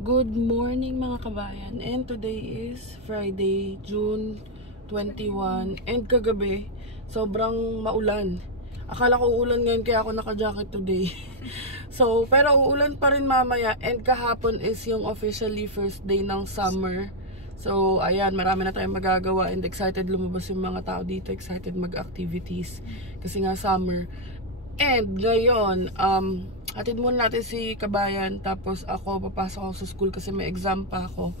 Good morning mga kabayan, and today is Friday, June 21, and kagabi sobrang maulan. Akala ko uulan ngayon kaya ako naka-jacket today. So, pero uulan pa rin mamaya, and kahapon is yung officially first day ng summer. So, ayan, marami na tayong magagawa and excited lumabas yung mga tao dito, excited mag-activities kasi nga summer. And ngayon, atid muna natin si kabayan, tapos ako papasok ako sa school kasi may exam pa ako.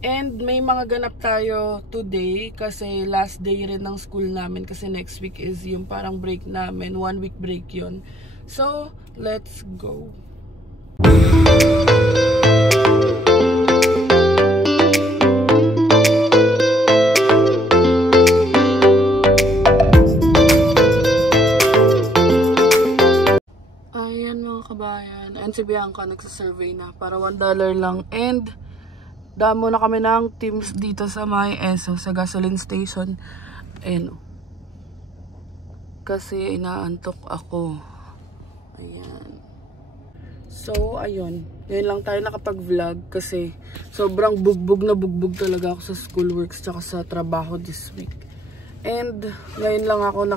And may mga ganap tayo today kasi last day rin ng school namin kasi next week is yung parang break namin, 1 week break yun. So, let's go. Kabayan, and si Bianca nagsasurvey na para $1 lang, and damo na kami ng teams dito sa may ESO sa gasoline station. Ayan, kasi inaantok ako. Ayan, so ayun, ngayon lang tayo nakapag-vlog kasi sobrang bugbog na bugbog talaga ako sa schoolworks tsaka sa trabaho this week. And ngayon lang ako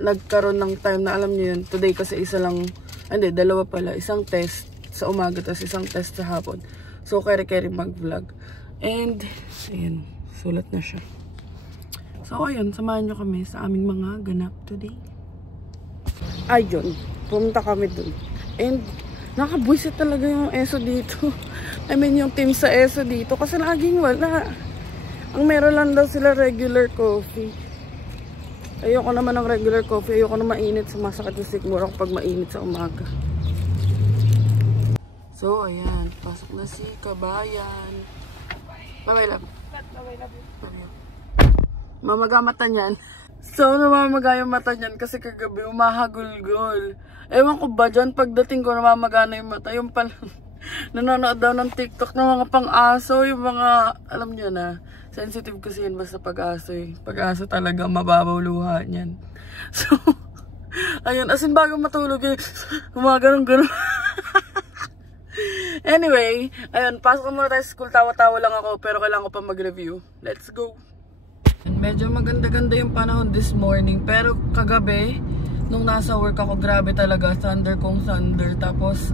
nagkaroon ng time na, alam niyo yun, today kasi isa lang, hindi, dalawa pala. Isang test sa umaga, tapos isang test sa hapon. So, keri-keri mag-vlog. And, ayan, sulat na siya. So, ayun, samahan nyo kami sa aming mga ganap today. Ayun, pumunta kami dun. And, nakabwisit talaga yung ESO dito. I mean, yung team sa ESO dito. Kasi laging wala. Ang meron lang daw sila regular coffee. Ayoko naman ng regular coffee. Ayoko na mainit. Sumasakit yung sikmura kapag mainit sa umaga. So, ayan. Pasok na si kabayan. Bye-bye, love. Mamaga mata niyan. So, namamaga yung mata niyan kasi kagabi umahagulgol. Ewan ko ba dyan, pagdating ko namamaga na yung mata. Yung pala, nanonood daw ng TikTok ng mga pang-aso. Yung mga, alam niyo na, sensitive kasi yun basta pag-aso eh. Pag-aso talaga mababaw luha niyan. So, ayun. As in, bago matulog eh, gumaganong-ganon. Anyway, ayun. Pasok ko muna tayo sa school. Tawa-tawa lang ako pero kailangan ko pa mag-review. Let's go. Medyo maganda-ganda yung panahon this morning. Pero kagabi, nung nasa work ako, grabe talaga. Thunder kung thunder. Tapos,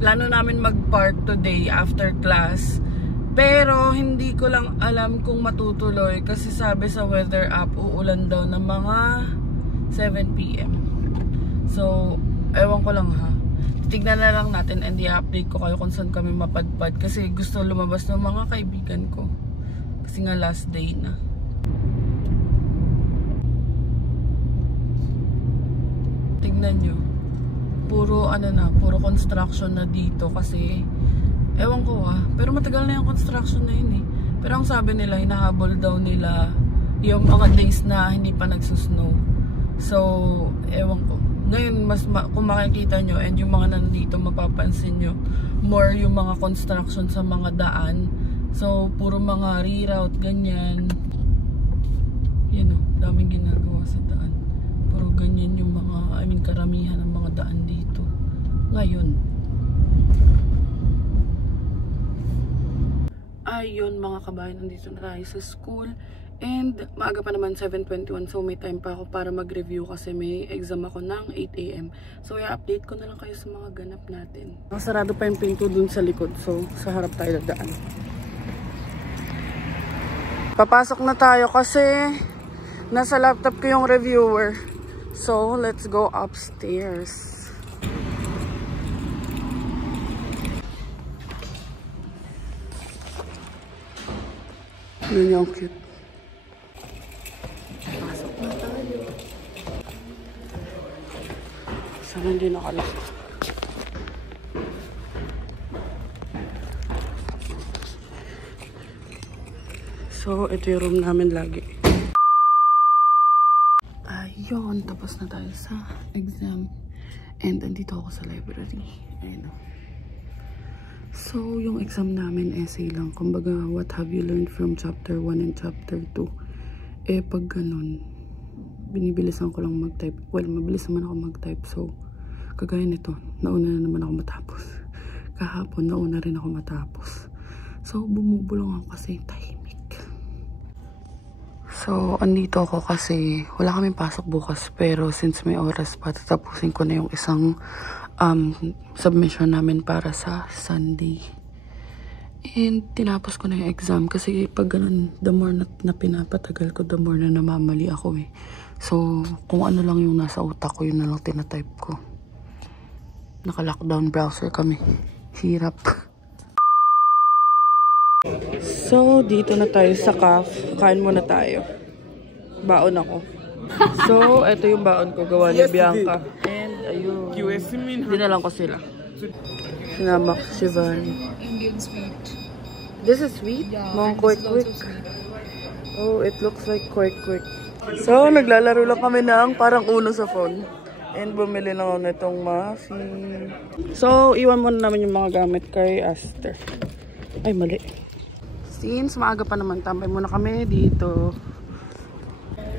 plano namin mag-park today after class. Pero hindi ko lang alam kung matutuloy kasi sabi sa weather app uulan daw ng mga 7 PM. So, ewan ko lang ha. Tignan na lang natin and i-update ko kayo kung saan kami mapadpad kasi gusto lumabas ng mga kaibigan ko. Kasi nga last day na. Tignan nyo. Puro puro construction na dito kasi ewan ko pero matagal na yung construction na yun eh. Pero ang sabi nila, hinahabol daw nila yung mga days na hindi pa nagsusnow. So, ewan ko. Ngayon, kung makikita nyo and yung mga nandito, mapapansin nyo more yung mga construction sa mga daan. So, puro mga reroute, ganyan. Yan daming ginagawa sa daan. Puro ganyan yung mga, karamihan ng mga daan dito. Ngayon. Ayun mga kabayan, nandito na tayo sa school and maaga pa naman, 7:21, so may time pa ako para mag-review kasi may exam ako ng 8 AM. So i-update ko na lang kayo sa mga ganap natin. Sarado pa yung pinto dun sa likod, so sa harap tayo dadaan. Papasok na tayo kasi nasa laptop ko yung reviewer. So let's go upstairs. Yun yung cute. Pasok na tayo. Sana hindi nakalak. So, ito yung room namin lagi. Ayun, tapos na tayo sa exam. And andito ako sa library. Ayun. So, yung exam namin, essay lang. Kumbaga, what have you learned from chapter 1 and chapter 2? Pag ganun, binibilisan ko lang mag-type. Well, mabilis naman ako mag-type. So, kagaya nito, nauna na naman ako matapos. kahapon nauna rin ako matapos. So, bumubulong ako kasi tahimik. So, andito ako kasi wala kaming pasok bukas. Pero since may oras pa, tatapusin ko na yung isang submission namin para sa Sunday. And tinapos ko na yung exam kasi pag ganun, the more na pinapatagal ko, the more na namamali ako eh. So, kung ano lang yung nasa utak ko, yun na lang tinatype ko. Naka-lockdown browser kami. Hirap. So, dito na tayo sa cafe. Kain muna tayo. Baon ako. So, ito yung baon ko. Gawa ni Bianca. And, ayun. Dinalang ko sila. Sinama ko si Van. Indian sweet. This is sweet? Yeah, Mga and quick. this is also sweet. Oh, it looks like quick. So, naglalaro lang kami ng parang uno sa phone. And bumili lang ako nitong muffin. So, iwan muna namin yung mga gamit kay Aster. Ay, mali. Since maaga pa naman, tambay muna kami dito.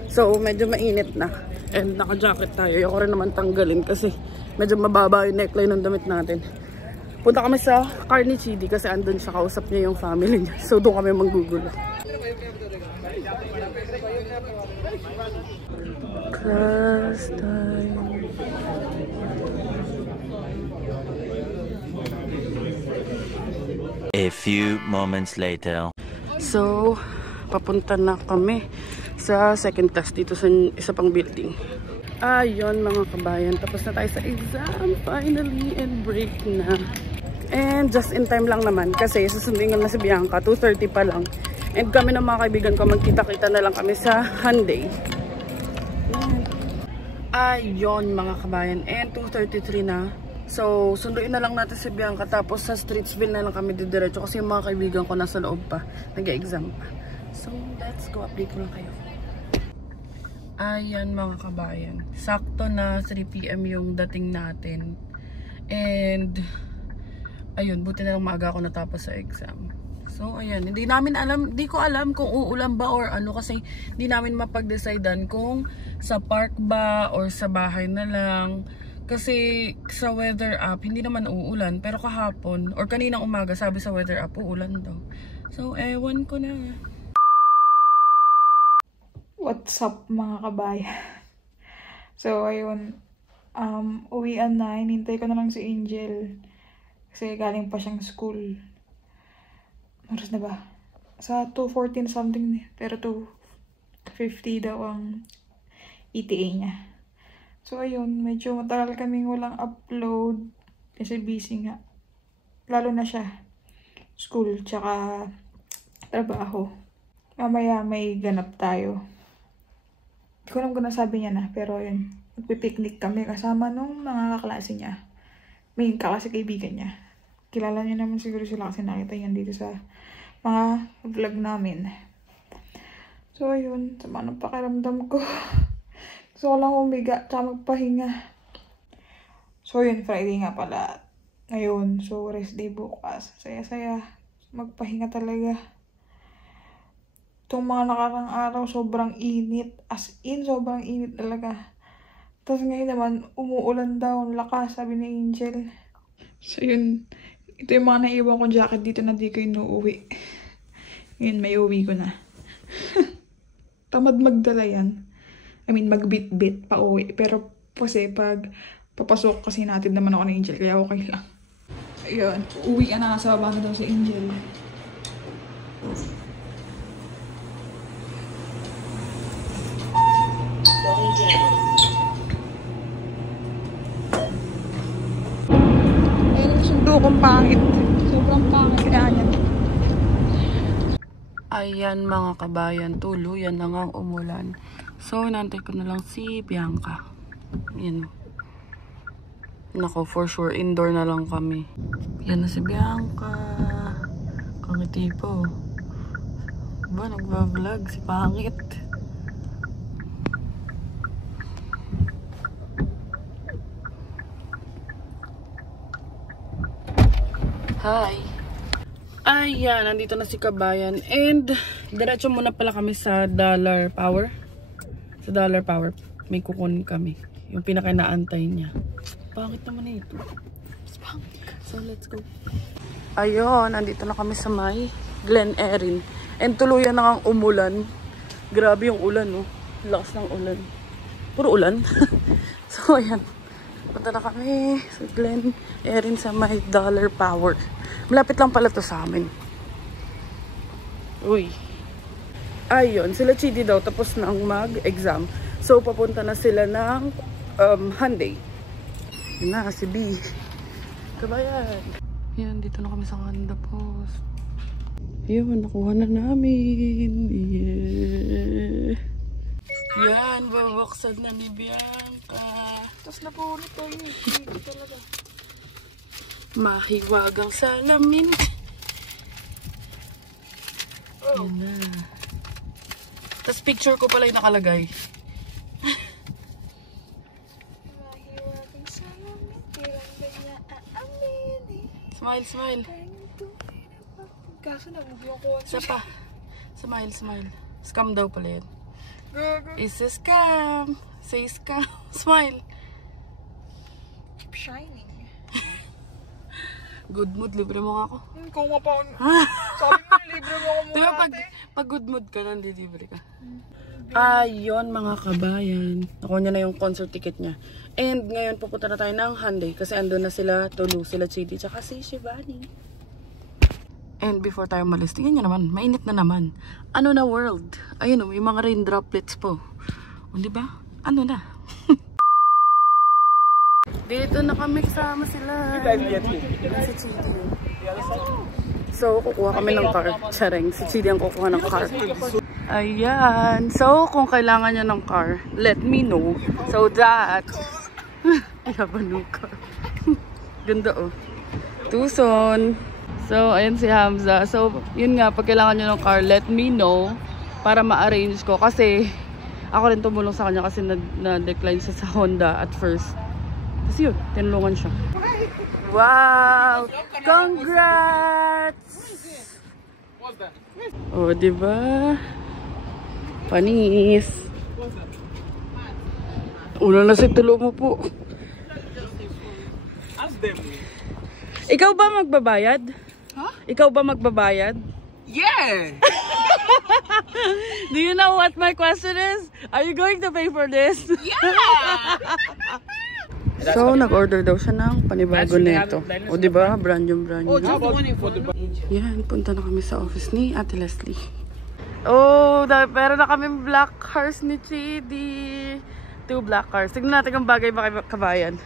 So, medyo mainit na. And naka-jacket tayo. Ayoko rin naman tanggalin kasi medyo mababa yung neckline ng damit natin. Punta kami sa car ni Chidi kasi andun siya, kausap niya yung family niya. So, doon kami manggugulo. Class time. A few moments later. So, papunta na kami sa second class dito sa isa pang building. Ayun mga kabayan, tapos na tayo sa exam finally and break na. And just in time lang naman kasi susundin ko na si Bianca, 2:30 pa lang. And kami ng mga kaibigan ko, magkita-kita na lang kami sa Hyundai. Ayun mga kabayan, and 2:33 na. So, sunduin na lang natin si Bianca, tapos sa Streetsville na lang kami didiretso kasi yung mga kaibigan ko nasa loob pa, nag-exam pa. So, let's go, update ko lang kayo. Ayan mga kabayan, sakto na 3 PM yung dating natin. And, ayun, buti na lang maaga ako natapos sa exam. So, ayan, hindi ko alam kung uulan ba or ano kasi hindi namin mapag-decidean kung sa park ba or sa bahay na lang. Kasi sa weather app, hindi naman uulan. Pero kahapon, or kaninang umaga, sabi sa weather app, uulan daw. So, ewan ko na. What's up mga kabayan? So, ayun. Uwian na. Hinintay ko na lang si Angel. Kasi galing pa siyang school. Oras na ba? Sa 2:14 something. Pero 2:50 daw ang ETA niya. So, ayun, medyo matagal kaming walang upload kasi busy nga. Lalo na siya. School, tsaka trabaho. Mamaya may ganap tayo. Hindi ko alam kung nasabi niya na, pero yun. Magpipiknik kami kasama nung mga kaklase niya. May kaklase kaibigan niya. Kilala niyo naman siguro sila kasi nakita yan dito sa mga vlog namin. So, ayun. Sama ng pakiramdam ko. Gusto ko lang umiga, tsaka magpahinga. So, yun, Friday nga pala. Ngayon, so rest day bukas. Saya-saya. Magpahinga talaga. Itong mga nakarang araw, sobrang init. As in, sobrang init talaga. Tapos ngayon naman, umuulan daw. Ang lakas, sabi ni Angel. So, yun. Ito yung mga naiwan kong jacket dito na di ko inuuwi. Ngayon, may uwi ko na. Tamad magdala yan. I mean, magbit-bit pa uwi. Pero kasi pag papasok kasi natin naman ako ni Angel, kaya okay lang. Ayun, uwi ka na, sa baba na daw si Angel. Ayun, sundo kong pangit. Sobrang pangit kaya niyan. Ayan mga kabayan, tuluyan na nga umulan. So, inantay ko na lang si Bianca. Yan. Nako, for sure, indoor na lang kami. Yan na si Bianca. Kangiti po. Ba, nagva-vlog si Pangit. Hi! Ayan, nandito na si Kabayan. And, diretso muna pala kami sa Dollar Power. Sa Dollar Power, may kukunin kami. Yung pinaka-inaantay niya. Pangit naman na ito. So, let's go. Ayun, andito na kami sa may Glen Erin. And tuluyan na ngang umulan. Grabe yung ulan, no? Lakas ng ulan. Puro ulan. So, ayan. Punta na kami sa Glen Erin sa may Dollar Power. Malapit lang pala to sa amin. Uy. Ayun, sila Chidi daw tapos nang mag-exam. So, papunta na sila ng Hyundai. Yun na, si B. Kabayan. Yan, dito na kami sa Honda Post. Yun, nakuha na namin. Yeah. Yan, babuksan na ni Bianca. Tapos napunit ko yun. Hindi talaga. Mahiwagang salamin. Oh. Yan na. Tapos picture ko pala yung nakalagay. Mahiwagang salamin. Tirang ganyan aamin. Smile, smile. Kaso nabubuyo ko. Isa pa. Smile, smile. Scam daw pala yan. Gaga. It's a scam. Say scam. Smile. Keep shining. Good mood, libre mo nga ako. Kung nga pa. Sabi mo, libre mo ako muna. Diba pag good mood ka, nandilibre ka. Ayun mga kabayan. Nakuha niya na yung concert ticket niya. And ngayon pupunta na tayo ng Hyundai kasi andun na sila Tulu, sila Chidi, tsaka si Shivani. And before tayo malis, tingnan niyo naman, mainit na naman. Ano na world? Ayun o, may mga rain droplets po. O diba? Ano na? Dito na kami kasama sila. Si Chidi. So, kukuha kami ng car. Chareng, si Chidi ang kukuha ng car. Ayan. So, kung kailangan nyo ng car, let me know. So that, I have a new car. Ganda oh. Tucson. So, ayan si Hamza. So, yun nga, pag kailangan nyo ng car, let me know para ma-arrange ko. Kasi, ako rin tumulong sa kanya kasi na-decline siya sa Honda at first. Kasi yun, tinulungan siya. Wow! Congrats! Oh, diba? Panis. Una na si tulo mo po. Ikaw ba magbabayad? Huh? Ikaw ba magbabayad? Yeah! Do you know what my question is? Are you going to pay for this? Yeah! So, nag-order daw siya ng panibago neto. O, diba? Brand yung brand Oh, new. just the one in for the Yan, punta na kami sa office ni Ate Leslie. Oh, pero na kami black cars ni Chidi. 2 black cars. Tignan natin kung bagay ba kay kabayan.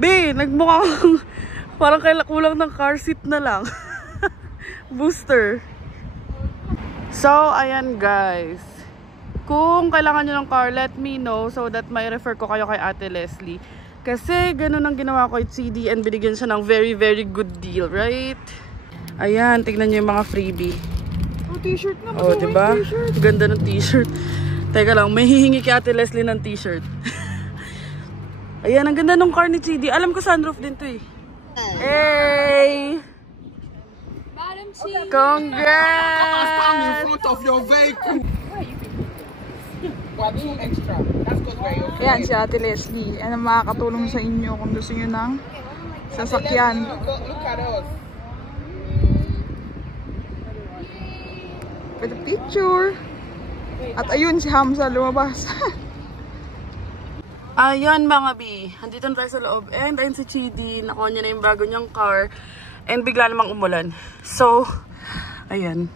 B, nagmukhang parang kulang ng car seat na lang. Booster. So, ayan guys. Kung kailangan nyo ng car, let me know so that may refer ko kayo kay Ate Leslie. Kasi ganun ang ginawa ko kay CD and binigyan siya ng very very good deal, right? Ayan, tignan nyo yung mga freebie. Oh, t-shirt na. Oh, diba? Ganda ng t-shirt. Teka lang, may hihingi kay Ate Leslie ng t-shirt. Ayan, ang ganda ng car ni CD. Alam ko sunroof din to eh. Hey! Congrats! stand in front of your vehicle. What, 2 extra? That's good where you're Ayan si Ate Leslie. Ano makakatulong sa inyo kung gusto nyo ng sasakyan. Look at us. For the picture. At ayun si Hamza lumabas. Ayan mga B, andito na tayo sa loob. And ayun si Chidi, nakuha niya na yung bago niyang car. And bigla namang umulan. So, ayan.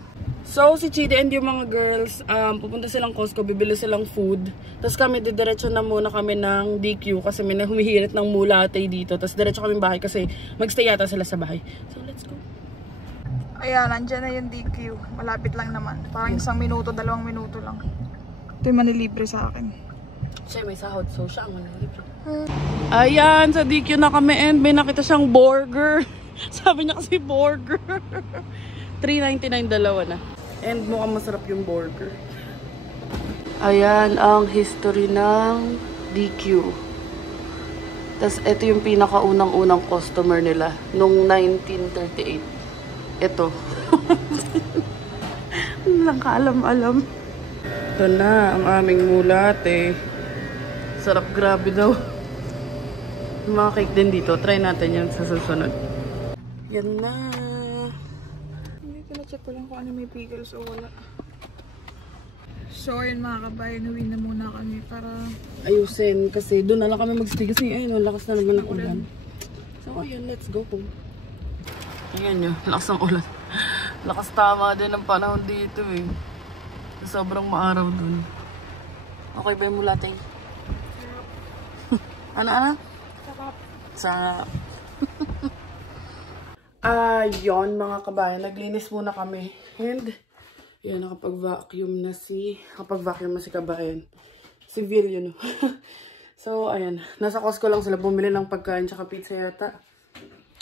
So, si Chidi and yung mga girls, pupunta silang Costco, bibili silang food. Tapos kami, didiretso na muna kami ng DQ kasi may humihirit ng mulate dito. Tapos diretso kami bahay kasi magstay yata sila sa bahay. So, let's go. Ayan, nandyan na yung DQ. Malapit lang naman. Parang 1 minuto, 2 minuto lang. Ito yung manilibre sa akin. Siya may sahod, so siya ang manilibre. Ayan, sa DQ na kami and may nakita siyang burger. Sabi niya kasi burger. $3.99 dalawa na. And mukhang masarap yung burger. Ayan ang history ng DQ. Tapos ito yung pinakaunang-unang customer nila nung 1938. Ito. Walang kaalam-alam. Ito na ang aming mulate. Sarap, grabe daw. Yung mga cake din dito. Try natin yan sa susunod. Yan na. Hindi ko na-check ko lang kung ano may pickles o wala. So, ayun mga kabayan, uwi na muna kami para Ayusin kasi doon na lang kami mag-stay kasi ayun, lakas na naman ng ulan. So, ayun, let's go home. Ayan nyo, lakas ng ulan. Lakas tama din ang panahon dito eh. Sobrang maaraw dun. Okay ba yung mulatay? Ano? Sarap. Ayun mga kabayan, naglinis muna kami. And, yan, nakapag-vacuum na si kabayan. Si Vil yun. So, ayan. Nasa Costco lang sila bumili ng pagkain tsaka pizza yata.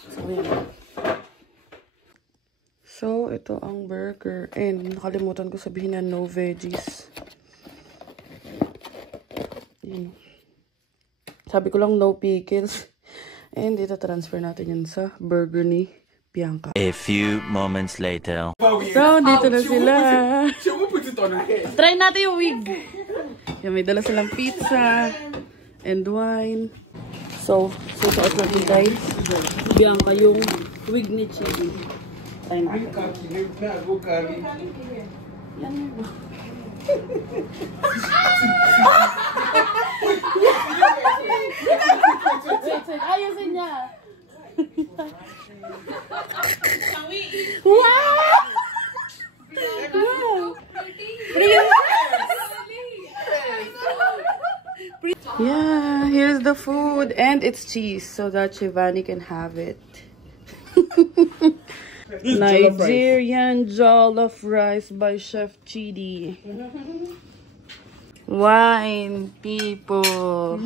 So, ayan. So, ito ang burger. And, nakalimutan ko sabihin na no veggies. Ayan. Sabi ko lang no pickles. And, ito transfer natin yun sa burger ni Bianca. A few moments later. So, dito na sila. She won't put it on her head. Try natin yung wig. Yan, may dala silang pizza and wine. So, susuot natin guys. Bianca yung wig ni Chidi. Try natin. Yan mo. Wait, ayusin niya. Wow! Yeah, here's the food and it's cheese so that Shivani can have it. Nigerian jollof rice by Chef Chidi. Wine, people.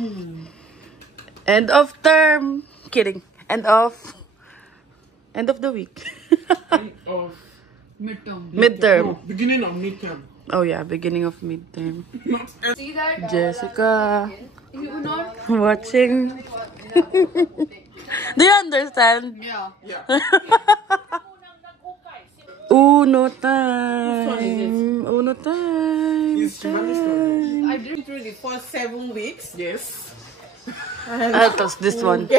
End of term. Kidding. End of the week. Midterm. Beginning of midterm. Oh yeah, beginning of midterm. See that? Jessica You not? watching. Do you understand? Yeah. Uno time. Uno time. It's Shivani's story. I did. Through the first 7 weeks. Yes. I'll toss this one.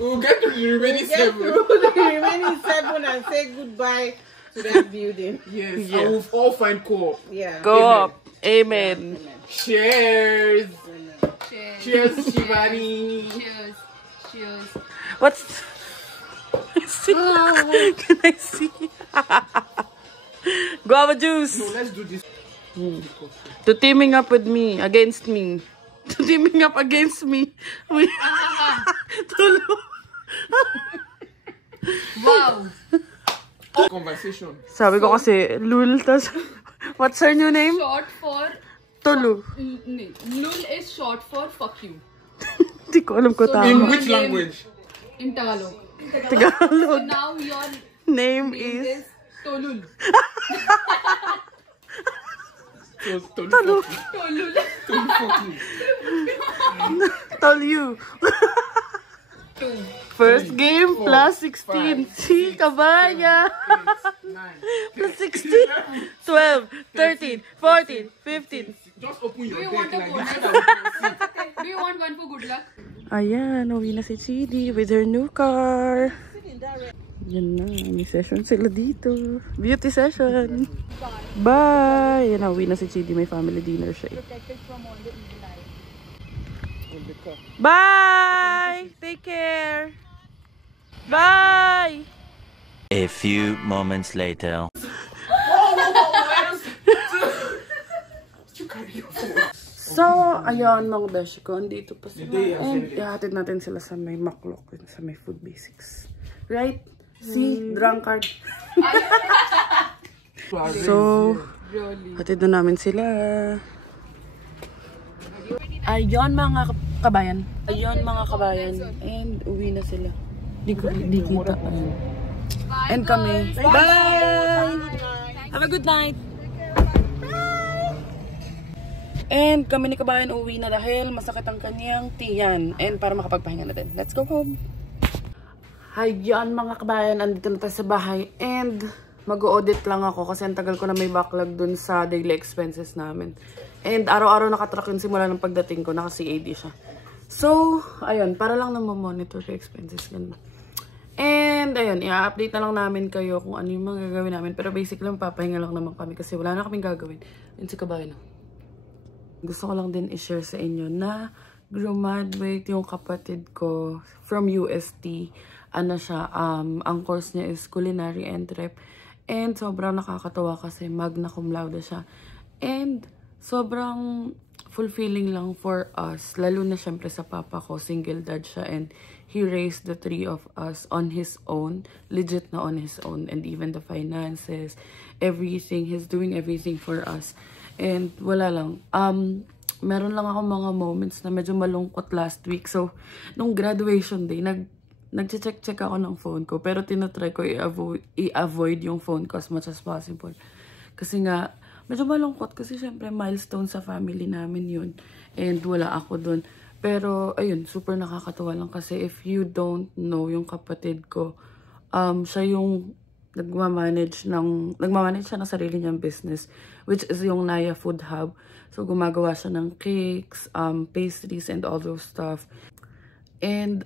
We'll get to the remaining Get 7. through the remaining 7 and say goodbye to that building. Yes. Yeah. And we'll all find co-op. Yeah. Go up. Amen. Cheers. Cheers. Cheers, Shivani. Cheers. Cheers. What's... Can I see? Guava juice. No, let's do this. To teaming up with me, against me. To teaming up against me. Tulo. Wow. Conversation. Sabi ko kasi, Lul, tas... What's her new name? Short for Tulu. Lul is short for fuck you. Hindi ko alam ko So, In tama. which language? In Tagalog. So Tagalog. now your Name name is... is Tolul. Tolu. Tolul. Tell you. First game plus 16. Si Kabaya. Plus 16. 12, 13, 14, 15. Just open your you deck want a like bonus? this. So that we can see. Do you want one for good luck? Ayan, uwi na si Chidi with her new car. Yan na, may session sila dito. Beauty session. Bye! Yan na, uwi na si Chidi. May family dinner siya eh. Bye! Take care! Bye! A few moments later. So, ayun mga beshi ko. Andito pa sila. And ihatid natin sila sa may Maclock. Sa may Food Basics. Right? See? Drunkard. So, hatid na namin sila. Ayun mga kabayan. Ayun mga kabayan. And uwi na sila. Di kita. And kami. Bye! Have a good night! And kami ni kabayan uwi na dahil masakit ang kanyang tiyan. And para makapagpahinga na din. Let's go home. Hi yan mga kabayan. Andito na tayo sa bahay. And mag-audit lang ako kasi ang tagal ko na may backlog dun sa daily expenses namin. And araw-araw nakatrack yun simula ng pagdating ko. Naka-CAD siya. So, ayun. Para lang na monitor yung expenses. Ganun. And And ayun, i-update na lang namin kayo kung ano yung mga gagawin namin. Pero basically, papahinga lang naman kami kasi wala na kaming gagawin. Yun si Kabayo na. Gusto ko lang din i-share sa inyo na graduate yung kapatid ko from UST. Ano siya, ang course niya is Culinary Entrep. And sobrang nakakatawa kasi magna cum laude siya. And sobrang fulfilling lang for us. Lalo na syempre sa papa ko, single dad siya. And he raised the 3 of us on his own. Legit na on his own. And even the finances, everything. He's doing everything for us. And wala lang. Meron lang ako mga moments na medyo malungkot last week. So, nung graduation day, nag-check ako ng phone ko. Pero tinatry ko i-avoid yung phone ko as much as possible. Kasi nga, medyo malungkot. Kasi syempre, milestone sa family namin yun. And wala ako dun. Pero, ayun, super nakakatawa lang. Kasi if you don't know yung kapatid ko, siya yung nagmamanage siya ng sarili niyang business, which is yung Naya Food Hub. So, gumagawa siya ng cakes, pastries, and all those stuff. And,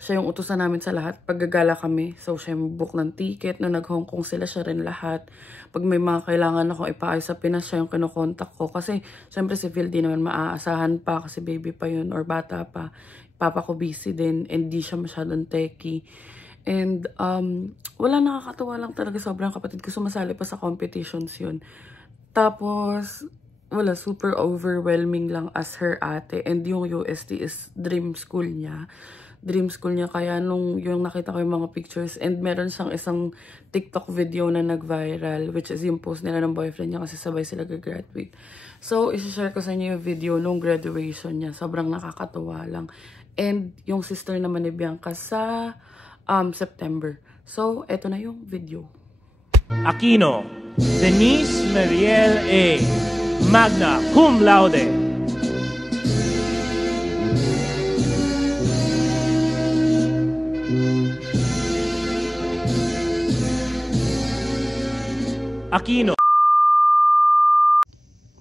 siya yung utusan namin sa lahat. Paggagala kami, so siya yung book ng ticket. Nung nag-Hong Kong sila, siya rin lahat. Pag may mga kailangan akong ipaayos sa Pinas, siya yung kinokontak ko. Kasi, syempre si Phil di naman maaasahan pa kasi baby pa yun or bata pa. Papa ko busy din and di siya masyadong techie. And, wala, nakakatawa lang talaga. Sobrang kapatid ko. Sumasali pa sa competitions yun. Tapos, wala, super overwhelming lang as her ate. And yung UST is dream school niya. Dream school niya. Kaya nung yung nakita ko yung mga pictures and meron siyang isang TikTok video na nag-viral, which is yung post nila ng boyfriend niya kasi sabay sila graduate. So, isi-share ko sa inyo yung video nung graduation niya. Sobrang nakakatawa lang. And yung sister naman ni Bianca sa September. So, eto na yung video. Aquino, Denise Mariel A. Magna cum laude. Aquino.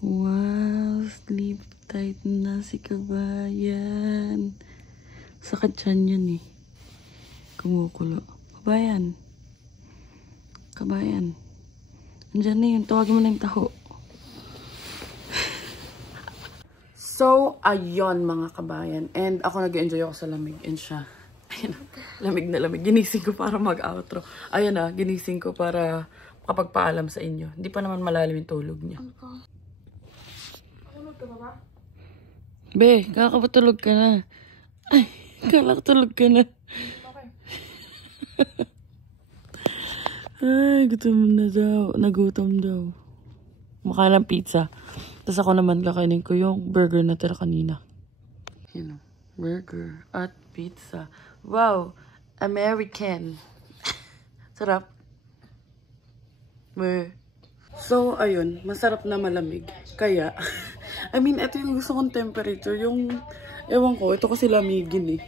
Wow, sleep tight na si Kabayan. Sakit dyan yan eh. Kumukulo. Kabayan. Kabayan. Andyan na yun. Tawagin mo na yung taho. So, ayun mga kabayan. And ako nag-enjoy ako sa lamig. And siya. Ayun, lamig na lamig. Ginising ko para mag-outro. Ayun na, ginising ko para makapagpaalam sa inyo. Hindi pa naman malalim yung tulog niya. Tulog ka ba ba? Be, kakapatulog ka na. Ay, kakatulog ka na. Ay, gutom na daw. Nagutom daw. Mukha ng pizza. Tapos ako naman kakainin ko yung burger na tira kanina. You know, burger at pizza. Wow, American. Sarap. So, ayun. Masarap na malamig. Kaya, I mean, ito yung gusto kong temperature. Yung, ewan ko, ito kasi lamigin eh.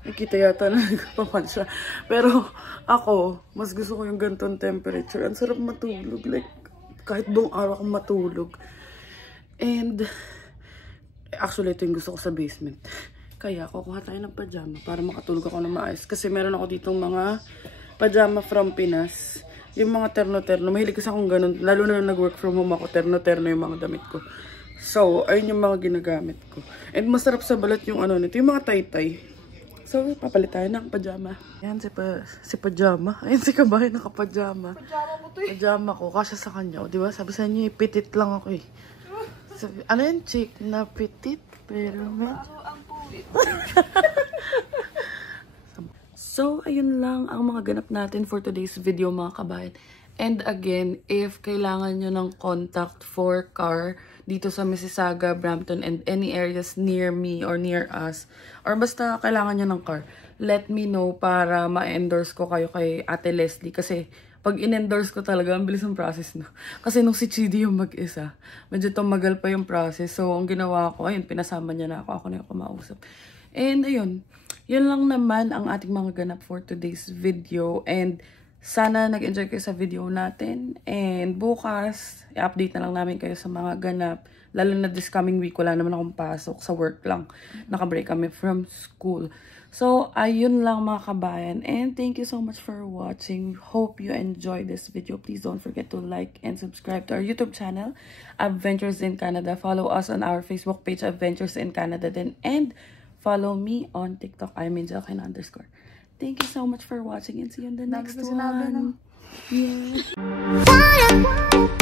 Nakita yata na nagpapan siya. Pero ako, mas gusto ko yung ganitong temperature. Ang sarap matulog. Like, kahit buong araw akong matulog. And, actually, ito yung gusto ko sa basement. Kaya, kukuha tayo ng pajama para makatulog ako na maayos. Kasi meron ako ditong mga pajama from Pinas. Yung mga terno-terno. Mahilig kasi akong ganun. Lalo na nag-work from home ako, terno-terno yung mga damit ko. So, ayun yung mga ginagamit ko. And masarap sa balat yung ano nito, yung mga tay-tay. So, papalit tayo ng pajama. Ayan, si pajama. Ayan, si Kabayan naka-pajama. Pajama mo to eh. Pajama ko, kasya sa kanya. O, diba? Sabi sa inyo, pitit lang ako eh. Sabi, ano yan, chick? Na pitit, pero medyo ang puwit. So, ayun lang ang mga ganap natin for today's video, mga kabayan. And again, if kailangan nyo ng contact for car dito sa Mississauga, Brampton, and any areas near me or near us, or basta kailangan nyo ng car, let me know para ma-endorse ko kayo kay Ate Leslie. Kasi pag in-endorse ko talaga, ang bilis ng process na. Kasi nung si Chidi yung mag-isa, medyo tumagal pa yung process. So, ang ginawa ko, ayun, pinasama niya na ako na yung kumausap. And ayun, yun lang naman ang ating mga ganap for today's video. And sana nag-enjoy kayo sa video natin. And bukas, i-update na lang namin kayo sa mga ganap. Lalo na this coming week, wala naman akong pasok. Sa work lang. Naka-break kami from school. So, ayun lang mga kabayan. And thank you so much for watching. Hope you enjoyed this video. Please don't forget to like and subscribe to our YouTube channel, Adventures in Canada. Follow us on our Facebook page, Adventures in Canada din. And follow me on TikTok, I'm Angel Kina _ Thank you so much for watching and see you in the next one. Yeah.